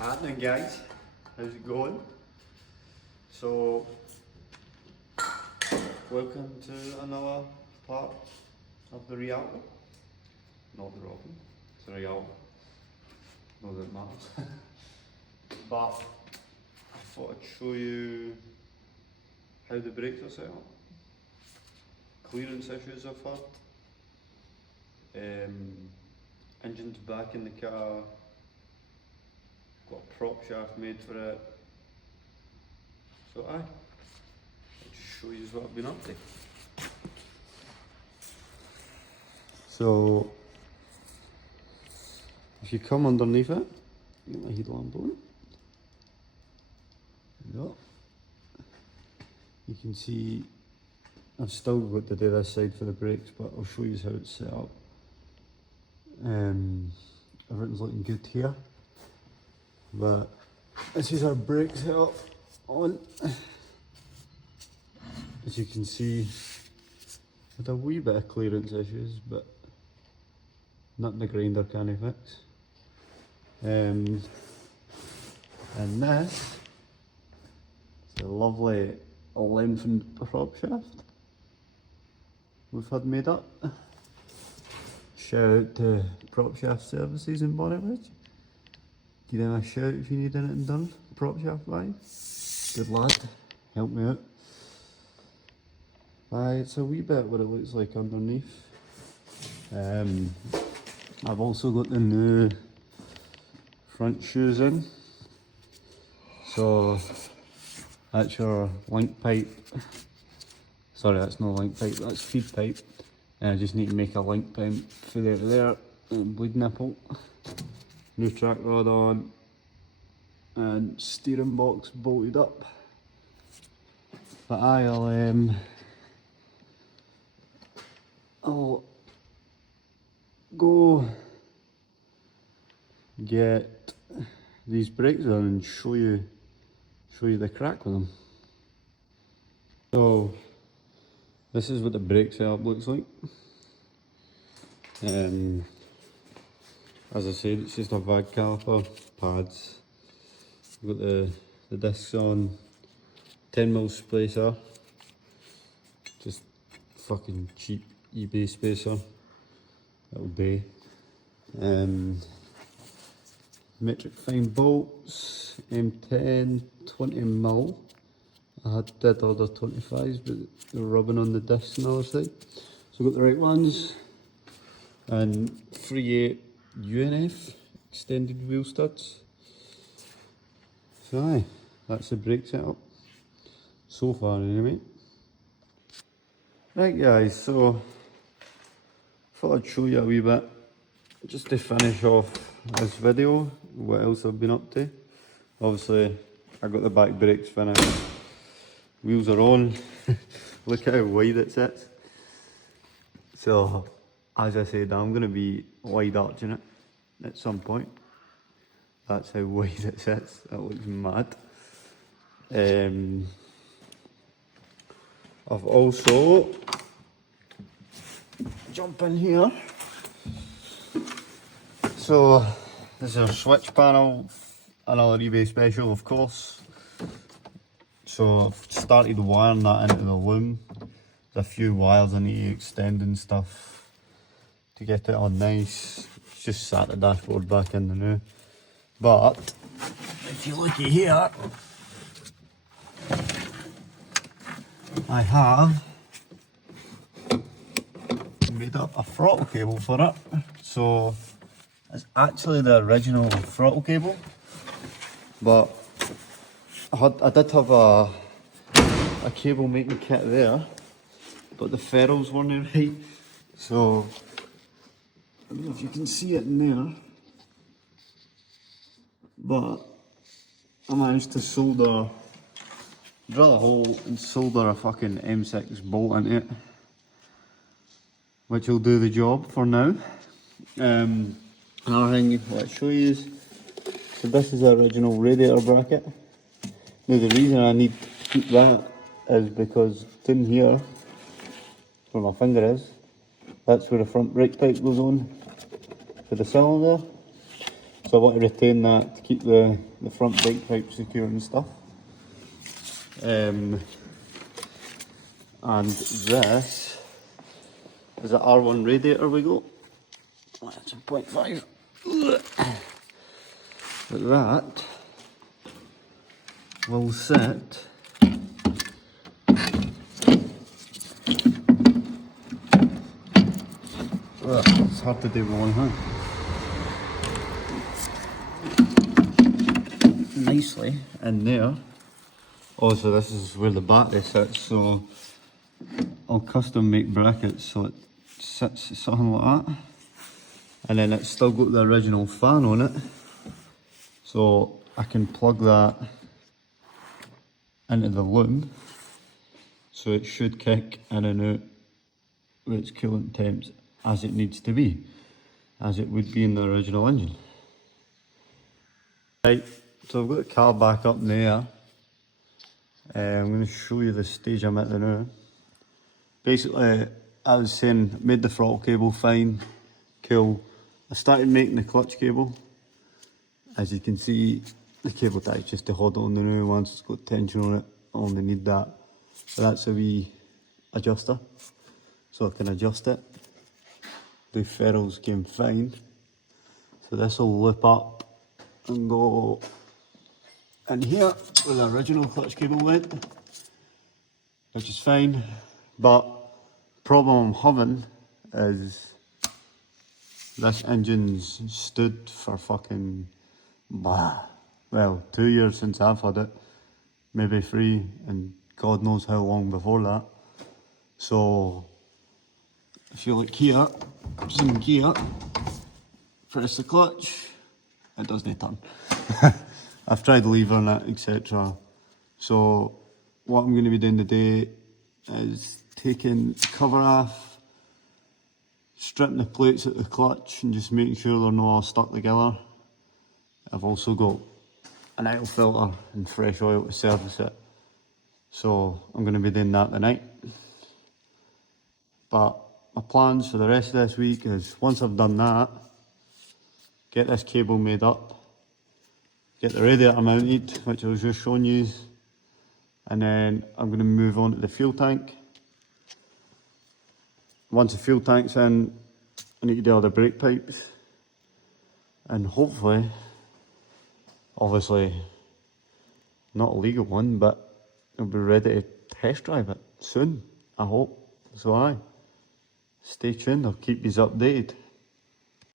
Happening, guys? How's it going? So, welcome to another part of the Rialto. Not the Robin, it's the Rialto. Not that it matters. But I thought I'd show you how the brakes are set up. Clearance issues I've had. Engine's back in the car. Got a prop shaft made for it. So I'll just show you what I've been up to. So if you come underneath it, you get my headlamp on. There you go. You can see I've still got to do this side for the brakes, but I'll show you how it's set up. Everything's looking good here. But this is our brake setup on. As you can see, had a wee bit of clearance issues, but nothing the grinder can't fix. And this is a lovely lengthened prop shaft we've had made up. Shout out to Prop Shaft Services in Bonnetbridge. Give them a shout if you need anything done, prop shaft wise. Good lad, help me out. It's a wee bit what it looks like underneath. I've also got the new front shoes in. So that's your link pipe. Sorry, that's no link pipe, that's feed pipe. And I just need to make a link pipe for there and bleed nipple. New track rod on and steering box bolted up. But I'll go get these brakes on and show you the crack with them. So this is what the brake setup looks like. As I said, it's just a VAG caliper, pads. We've got the discs on, 10mm spacer, just fucking cheap eBay spacer, that'll do. Metric fine bolts, M10, 20mm. I did order 25s, but they're rubbing on the discs on the other side. So I've got the right ones, and 3/8 UNF extended wheel studs. So aye, that's the brake setup so far anyway. Right guys, so thought I'd show you a wee bit just to finish off this video what else I've been up to. Obviously I got the back brakes finished, wheels are on. Look how wide it sits. So as I said, I'm going to be wide arching it at some point. That's how wide it sits. That looks mad. I've also jump in here. So this is our switch panel, another eBay special of course. So I've started wiring that into the loom. There's a few wires I need to extend and stuff to get it on nice. It's just sat the dashboard back in the new. But if you look at here, I have made up a throttle cable for it. So it's actually the original throttle cable, but I did have a cable making kit there, but the ferrules weren't right. So I don't know if you can see it in there, but I managed to drill a hole and solder a fucking M6 bolt into it, which will do the job for now. Another thing I'll show you is, so this is the original radiator bracket. Now the reason I need to keep that is because in here, where my finger is, that's where the front brake pipe goes on for the cylinder. So I want to retain that to keep the front brake pipe secure and stuff. And this is an R1 radiator we got. That's a 0.5. But that will sit it's hard to do with one hand. Nicely in there. Also, this is where the battery sits, so I'll custom make brackets so it sits something like that. And then it's still got the original fan on it, so I can plug that into the loom, so it should kick in and out with its coolant temps as it needs to be, as it would be in the original engine. Right, so I've got the car back up in the air. I'm going to show you the stage I'm at now. Basically, I was saying, made the throttle cable fine, cool. I started making the clutch cable. As you can see, the cable tie is just to hold it on the new once it's got tension on it. I only need that. But that's a wee adjuster, so I can adjust it. The ferrules came fine. So this will loop up and go in here where the original clutch cable went, which is fine. But problem I'm having is this engine's stood for fucking, well, 2 years since I've had it, maybe 3, and God knows how long before that. So if you look here, it's in gear, press the clutch, it doesn't turn. I've tried levering it, etc. So what I'm going to be doing today is taking the cover off, stripping the plates at the clutch and just making sure they're not all stuck together. I've also got an oil filter and fresh oil to service it. So I'm going to be doing that tonight. But my plans for the rest of this week is, once I've done that, get this cable made up, get the radiator mounted, which I was just showing you, and then I'm going to move on to the fuel tank. Once the fuel tank's in, I need to do all the brake pipes, and hopefully, obviously not a legal one, but I'll be ready to test drive it soon, I hope. So aye, stay tuned, I'll keep you updated.